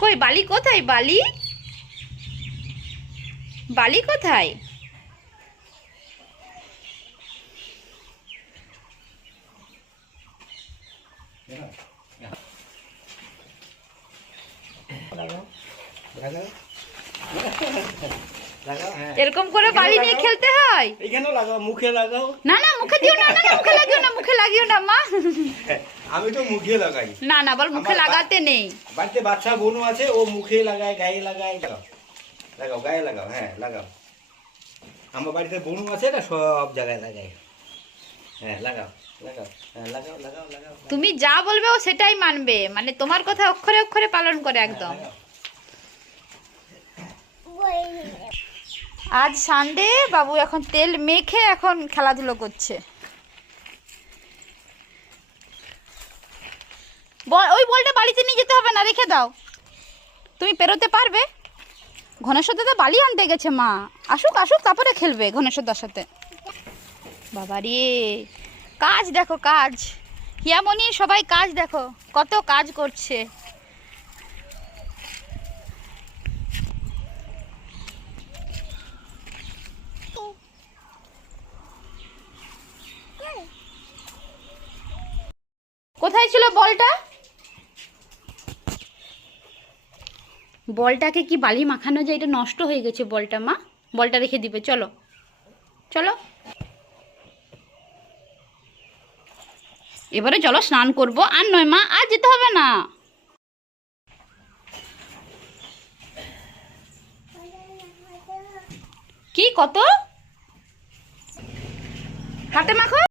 কই বালি কোথায়? বালি বালি কোথায়? এরকম করে বালি নিয়ে খেলতে হয়? এখানেও লাগাও, মুখে লাগাও। না না মুখে দিও না, না না মুখে লাগিও না, মুখে লাগিও না মা। আমি তো মুখে লাগাই। না না বল মুখে লাগাতে নেই। বাড়িতে বাচ্চা বোনও আছে, ও মুখে লাগায়, গায়ে লাগায়। লাগাও লাগাও, গায়ে লাগাও, হ্যাঁ লাগাও। আমার বাড়িতে বোনও আছে না, সব জায়গায় লাগায়। হ্যাঁ লাগাও লাগাও, হ্যাঁ লাগাও লাগাও লাগাও। তুমি যা বলবে ও সেটাই মানবে, মানে তোমার কথা অক্ষরে অক্ষরে পালন করে একদম। আজ সানডে, বাবু এখন তেল মেখে এখন খেলাধুলো করছে। ওই বলটা বাড়িতে নিয়ে যেতে হবে না, রেখে দাও। তুমি পেরোতে পারবে? ঘনেশ্বর দাদা বালি আনতে গেছে মা, আসুক আসুক তারপরে খেলবে ঘনেশ্বর দার সাথে। বাবা রে, কাজ দেখো কাজ, হিয়ামণি সবাই কাজ দেখো, কত কাজ করছে। কোথায় ছিল বলটা? বলটাকে কি বালি মাখানো যায়? এটা নষ্ট হয়ে গেছে বলটা মা, বলটা রেখে দিবে। চলো চলো এবারে চলো স্নান করবো। আর নয় মা, আর যেতে হবে না। কি কত হাতে মাখো।